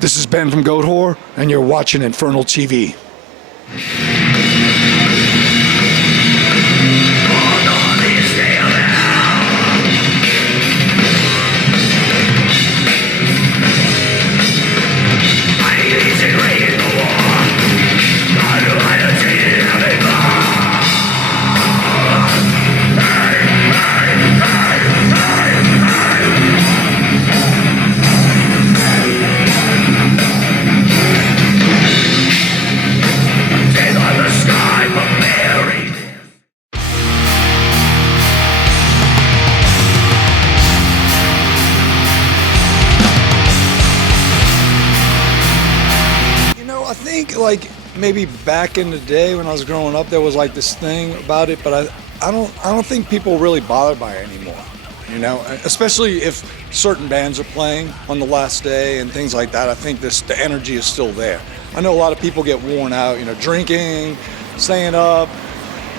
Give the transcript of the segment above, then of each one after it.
This is Ben from Goatwhore, and you're watching Infernal TV. I think like maybe back in the day when I was growing up, there was like this thing about it, but I don't think people really bothered by it anymore. You know, especially if certain bands are playing on the last day and things like that. I think the energy is still there. I know a lot of people get worn out, you know, drinking, staying up,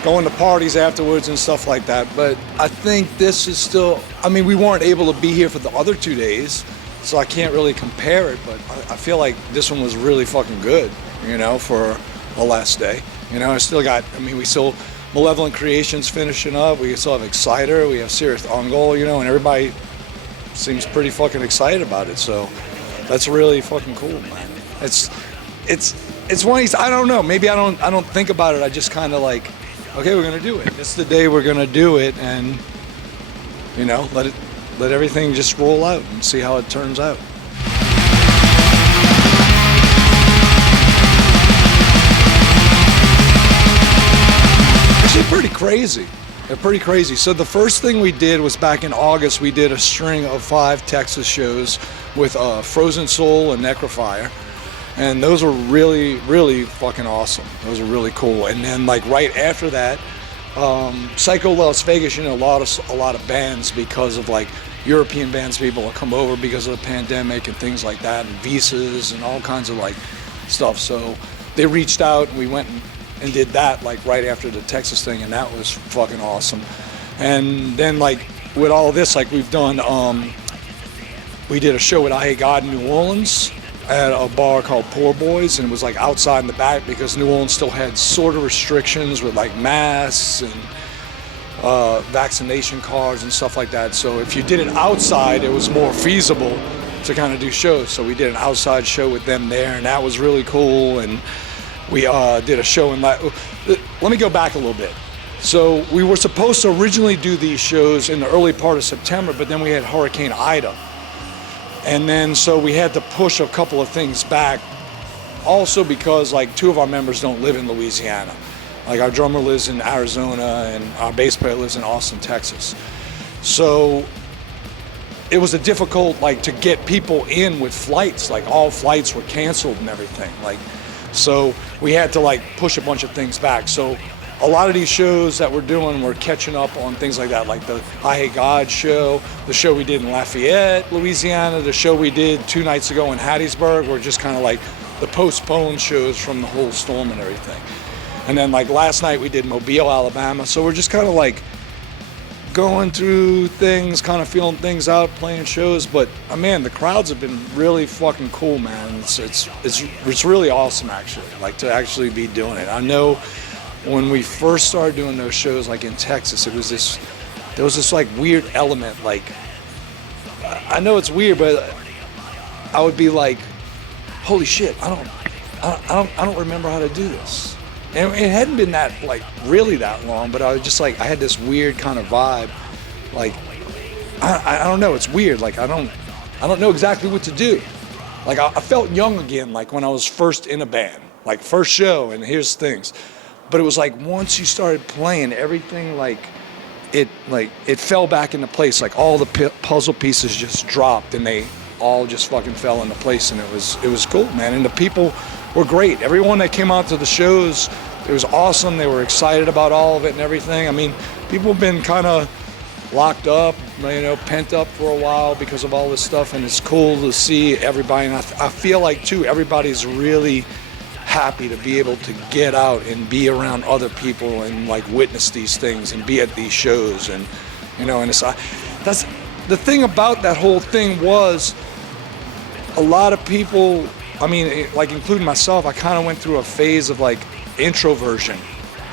going to parties afterwards and stuff like that. But I think this is still, I mean, we weren't able to be here for the other 2 days, so I can't really compare it, but I feel like this one was really fucking good, you know, for the last day. You know, we still, Malevolent Creations finishing up, we still have Exciter, we have Serious On Goal, you know, and everybody seems pretty fucking excited about it, so that's really fucking cool, man. It's one of these, I don't know, maybe I don't think about it, I just kind of like, okay, we're gonna do it. It's the day we're gonna do it, and, you know, let everything just roll out and see how it turns out. Actually pretty crazy. They're pretty crazy. So the first thing we did was back in August, we did a string of 5 Texas shows with Frozen Soul and Necrofire. And those were really, really fucking awesome. Those were really cool. And then like right after that, Psycho Las Vegas, you know, a lot of bands, because of like European bands people will come over because of the pandemic and things like that, and visas and all kinds of like stuff. So they reached out and we went and did that like right after the Texas thing, and that was fucking awesome. And then like with all of this, like we've done, we did a show at I Hate God in New Orleans at a bar called Poor Boys, and it was like outside in the back because New Orleans still had sort of restrictions with like masks and vaccination cards and stuff like that. So if you did it outside, it was more feasible to kind of do shows. So we did an outside show with them there, and that was really cool. And we did a show in let me go back a little bit. So we were supposed to originally do these shows in the early part of September, but then we had Hurricane Ida. And then so we had to push a couple of things back, also because like 2 of our members don't live in Louisiana. Like our drummer lives in Arizona and our bass player lives in Austin, Texas. So it was a difficult like to get people in with flights, like all flights were canceled and everything. Like, so we had to like push a bunch of things back. So a lot of these shows that we're doing, we're catching up on things like that, like the I Hate God show, the show we did in Lafayette, Louisiana, the show we did 2 nights ago in Hattiesburg, were just kind of like the postponed shows from the whole storm and everything. And then like last night we did Mobile, Alabama, so we're just kind of like going through things, kind of feeling things out, playing shows. But man, the crowds have been really fucking cool, man. It's really awesome actually, like to actually be doing it. I know when we first started doing those shows, like in Texas, there was this like weird element. Like, I know it's weird, but I would be like, holy shit, I don't remember how to do this. And it hadn't been that like really that long, but I was just like, I had this weird kind of vibe. Like, I don't know, it's weird. Like I don't know exactly what to do. Like I felt young again, like when I was first in a band, like first show, and here's things. But it was like once you started playing, everything like it fell back into place. Like all the puzzle pieces just dropped, and they all just fucking fell into place, and it was cool, man. And the people were great. Everyone that came out to the shows, it was awesome. They were excited about all of it and everything. I mean, people have been kind of locked up, you know, pent up for a while because of all this stuff, and it's cool to see everybody. And I feel like too, everybody's really happy to be able to get out and be around other people and like witness these things and be at these shows, and you know, and that's the thing about that whole thing was a lot of people, I mean, like including myself, I kind of went through a phase of like introversion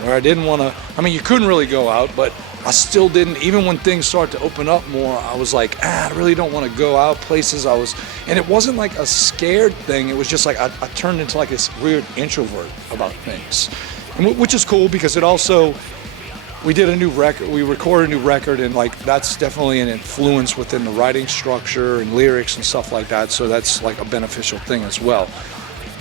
where I didn't want to, I mean, you couldn't really go out, but I still didn't, even when things started to open up more, I was like, I really don't want to go out places. And it wasn't like a scared thing. It was just like, I turned into like this weird introvert about things, which is cool because it also, we did a new record, we recorded a new record, and like that's definitely an influence within the writing structure and lyrics and stuff like that. So that's like a beneficial thing as well.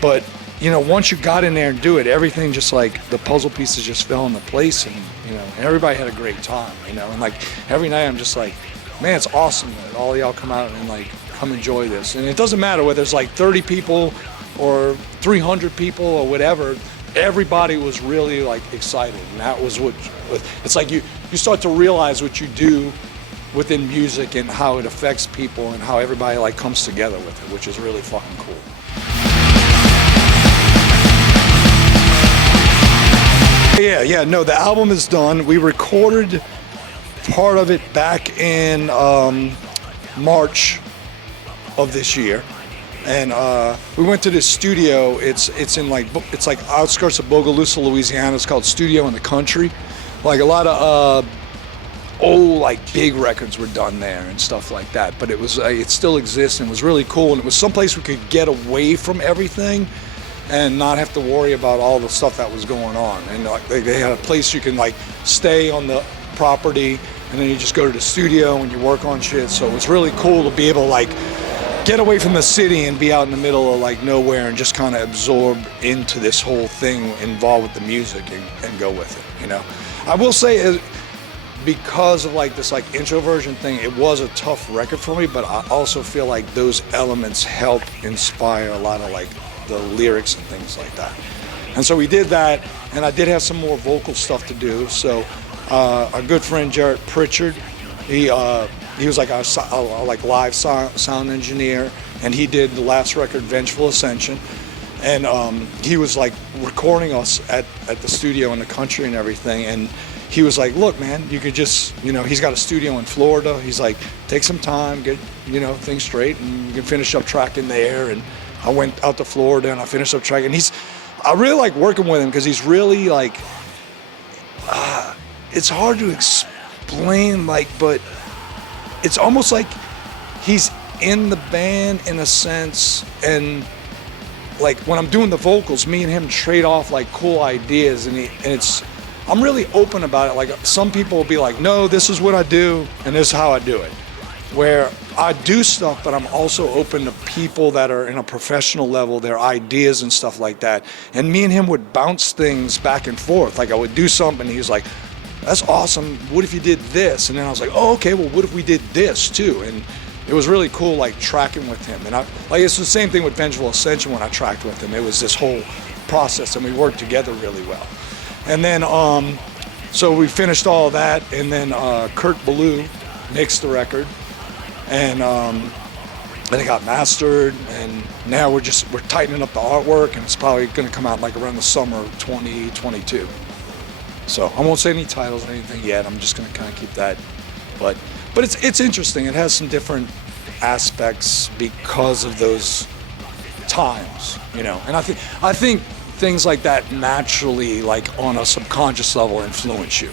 But you know, once you got in there and do it, everything just like the puzzle pieces just fell into place, and you know, and everybody had a great time, you know, and like every night I'm just like, man, it's awesome that all y'all come out and like come enjoy this. And it doesn't matter whether it's like 30 people or 300 people or whatever, everybody was really like excited, and that was what, it's like you start to realize what you do within music and how it affects people and how everybody like comes together with it, which is really fucking cool. Yeah, no, the album is done. We recorded part of it back in March of this year, and we went to this studio. It's in like, it's like outskirts of Bogalusa, Louisiana. It's called Studio in the Country. Like a lot of old like big records were done there and stuff like that. But it was it still exists and it was really cool. And it was someplace we could get away from everything and not have to worry about all the stuff that was going on. And like they had a place you can like stay on the property, and then you just go to the studio and you work on shit. So it was really cool to be able to like get away from the city and be out in the middle of like nowhere and just kind of absorb into this whole thing involved with the music and go with it, you know. I will say, because of like this like introversion thing, it was a tough record for me, but I also feel like those elements help inspire a lot of like the lyrics and things like that. And so we did that, and I did have some more vocal stuff to do. So our good friend Jarrett Pritchard, he was like our like live sound engineer, and he did the last record, Vengeful Ascension. And he was like recording us at the studio in the country and everything. And he was like, look, man, you could just, you know, he's got a studio in Florida. He's like, take some time, get, you know, things straight, and you can finish up tracking there. And I went out to Florida and I finished up tracking. I really like working with him because he's really like, it's hard to explain, like, but it's almost like he's in the band in a sense, and like when I'm doing the vocals, me and him trade off like cool ideas, and I'm really open about it. Like some people will be like, no, this is what I do and this is how I do it. Where I do stuff, but I'm also open to people that are in a professional level, their ideas and stuff like that. And me and him would bounce things back and forth. Like I would do something and he was like, that's awesome, what if you did this? And then I was like, oh, okay, well, what if we did this too? And it was really cool, like tracking with him. And like it's the same thing with Vengeful Ascension when I tracked with him. It was this whole process, and we worked together really well. And then, so we finished all of that, and then Kurt Ballou mixed the record, and it got mastered, and now we're tightening up the artwork, and it's probably going to come out like around the summer of 2022. So I won't say any titles or anything yet. I'm just going to kind of keep that, but it's interesting. It has some different aspects because of those times, you know. And I think things like that naturally, like on a subconscious level, influence you,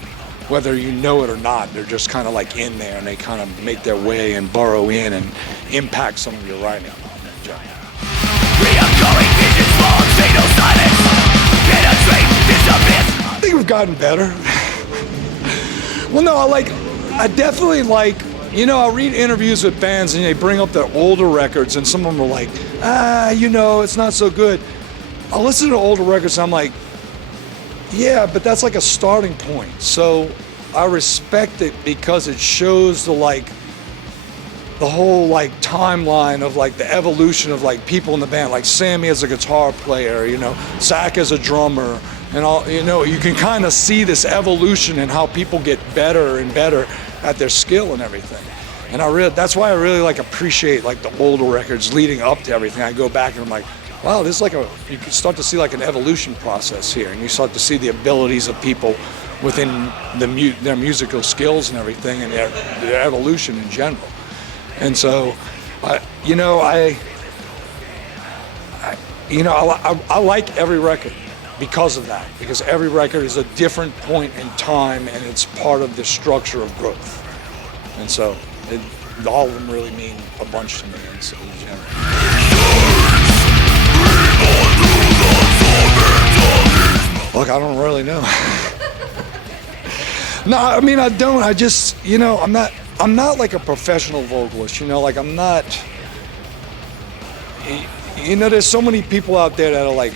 whether you know it or not. They're just kind of like in there, and they kind of make their way and burrow in and impact some of your writing. I think we've gotten better. Well, no, I definitely like, you know, I read interviews with bands and they bring up their older records, and some of them are like, you know, it's not so good. I'll listen to older records and I'm like, yeah, but that's like a starting point. So I respect it because it shows the whole like timeline of like the evolution of like people in the band, like Sammy as a guitar player, you know, Zach as a drummer, and all, you know, you can kind of see this evolution and how people get better and better at their skill and everything. And that's why I really like appreciate like the older records leading up to everything. I go back and I'm like, wow, this is like you can start to see like an evolution process here, and you start to see the abilities of people within their musical skills and everything, and their evolution in general. And so, I you know, I like every record because of that, because every record is a different point in time and it's part of the structure of growth. And so all of them really mean a bunch to me in general. Look, I don't really know. No, I mean, I don't. I just, you know, I'm not like a professional vocalist, you know, like I'm not, you know, there's so many people out there that are like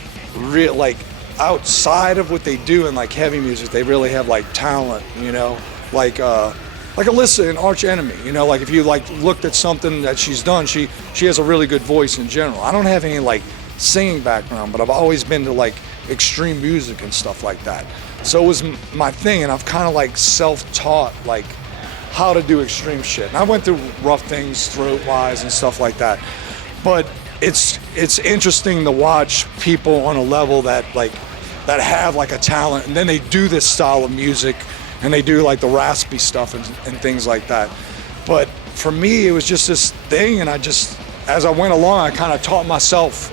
like outside of what they do in like heavy music, they really have like talent, you know, like Alyssa in Arch Enemy, you know, like if you like looked at something that she's done, she has a really good voice in general. I don't have any like singing background, but I've always been to like extreme music and stuff like that. So it was my thing, and I've kind of like self-taught like how to do extreme shit. And I went through rough things throat-wise and stuff like that. But it's interesting to watch people on a level that have like a talent, and then they do this style of music, and they do like the raspy stuff and things like that. But for me, it was just this thing, and I just, as I went along, I kind of taught myself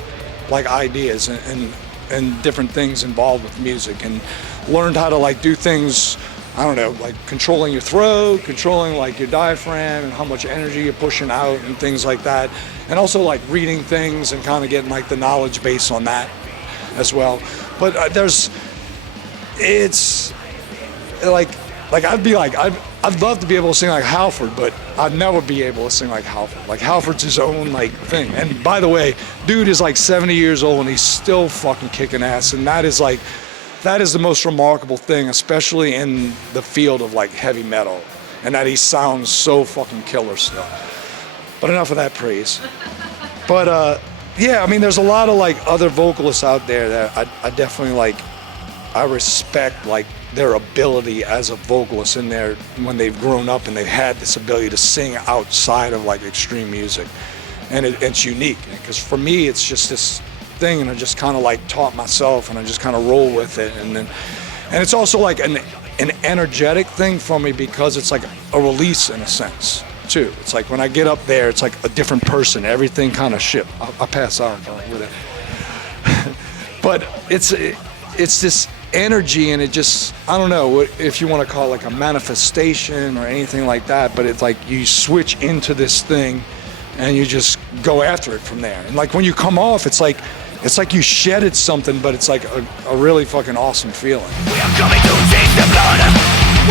like ideas and different things involved with music, and learned how to like do things, I don't know, like controlling your throat, controlling like your diaphragm and how much energy you're pushing out and things like that. And also like reading things and kind of getting like the knowledge base on that as well. But it's like I'd love to be able to sing like Halford, but I'd never be able to sing like Halford. Like Halford's his own like thing. And by the way, dude is like 70 years old and he's still fucking kicking ass. And that is the most remarkable thing, especially in the field of like heavy metal, and that he sounds so fucking killer still. But enough of that praise. But yeah, I mean, there's a lot of like other vocalists out there that I definitely like. I respect like their ability as a vocalist in there when they've grown up and they've had this ability to sing outside of like extreme music, and it's unique. Because for me, it's just this thing, and I just kind of like taught myself, and I just kind of roll with it, and it's also like an energetic thing for me, because it's like a release in a sense too. It's like when I get up there, it's like a different person. Everything kind of shit. I'll pass out with it. But it's this energy, and it just, I don't know if you want to call it like a manifestation or anything like that, but it's like you switch into this thing and you just go after it from there. And like when you come off, it's like you shedded something, but it's like a really fucking awesome feeling. We are coming to taste the blood.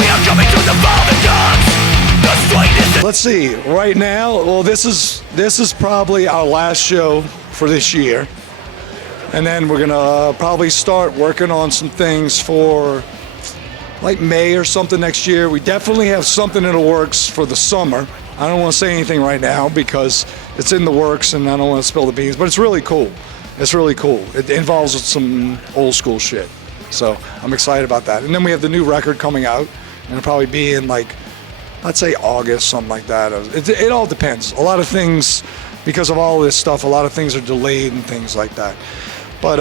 We are coming to devour the gods. Let's see, right now, well, this is probably our last show for this year. And then we're gonna probably start working on some things for like May or something next year. We definitely have something in the works for the summer. I don't want to say anything right now because it's in the works and I don't want to spill the beans, but it's really cool. It's really cool. It involves some old school shit. So I'm excited about that. And then we have the new record coming out, and it'll probably be in like, let's say August, something like that. It all depends. A lot of things, because of all this stuff, a lot of things are delayed and things like that. But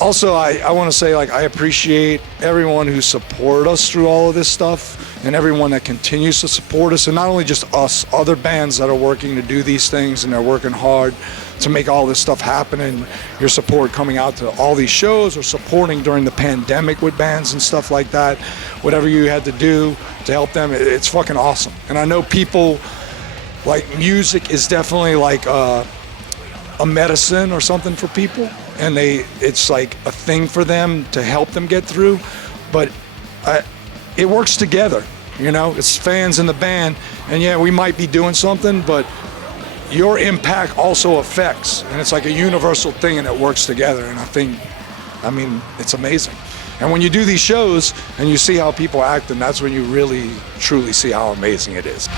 also, I want to say, like, I appreciate everyone who supported us through all of this stuff, and everyone that continues to support us, and not only just us, other bands that are working to do these things, and they're working hard to make all this stuff happen, and your support coming out to all these shows, or supporting during the pandemic with bands and stuff like that. Whatever you had to do to help them, it's fucking awesome. And I know people, like, music is definitely like a medicine or something for people, and it's like a thing for them to help them get through, but it works together, you know. It's fans in the band, and yeah, we might be doing something, but your impact also affects, and it's like a universal thing, and it works together. And I mean, it's amazing. And when you do these shows and you see how people act, and that's when you really truly see how amazing it is.